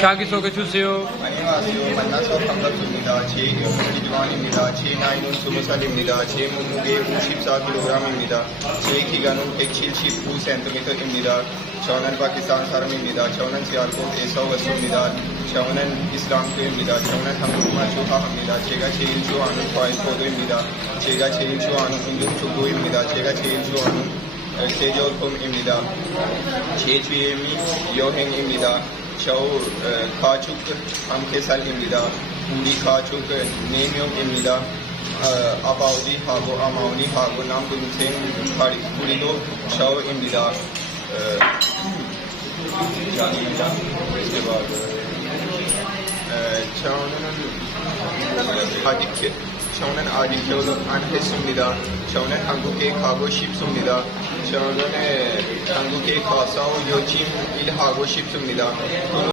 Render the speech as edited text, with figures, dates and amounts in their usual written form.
자기 소개 주세요. 안녕하세요. 만나서 반갑습니다. 제 이름은 리드완입니다. 제 나이는 20살입니다. 제 몸무게 54kg입니다. 제 키가는 179cm입니다. 저는 파키스탄 사람입니다. 저는 시알콧에서 왔습니다. 저는 이슬람교입니다. 저는 한국말 좋아합니다. 제가 제일 좋아하는 과일 포도입니다. 제가 제일 좋아하는 운동 축구입니다. 제가 제일 좋아하는 세조품입니다. 제 취미 여행입니다. 저 가족 함께 살입니다. 우리 가족 4명입니다. 아버지하고 어머니하고 남동생 우리도 저입니다. 저는 아직 결혼 안 했습니다. 저는 한국에 가고 싶습니다. 저는 한국에 가서 요즘 일하고 싶습니다.